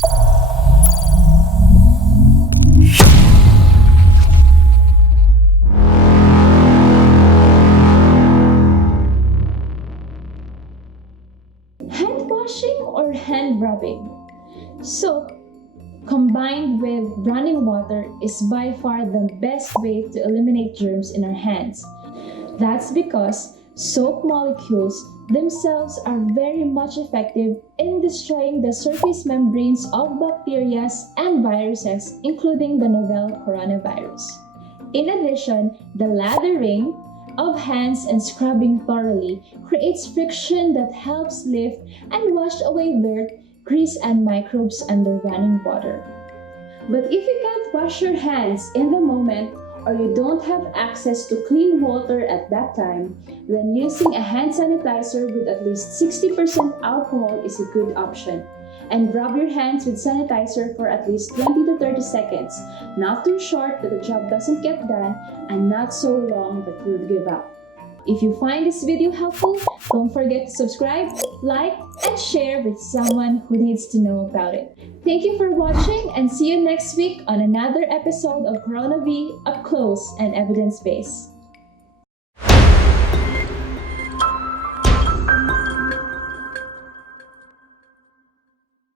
Hand washing or hand rubbing? Soap combined with running water is by far the best way to eliminate germs in our hands. That's because soap molecules themselves are very much effective in destroying the surface membranes of bacteria and viruses, including the novel coronavirus. In addition, the lathering of hands and scrubbing thoroughly creates friction that helps lift and wash away dirt, grease, and microbes under running water. But if you can't wash your hands in the moment or you don't have access to clean water at that time, then using a hand sanitizer with at least 60% alcohol is a good option. And rub your hands with sanitizer for at least 20 to 30 seconds, not too short that the job doesn't get done and not so long that you'll give up. If you find this video helpful, don't forget to subscribe, like, and share with someone who needs to know about it. Thank you for watching and see you next week on another episode of Corona V Up Close and Evidence-Based.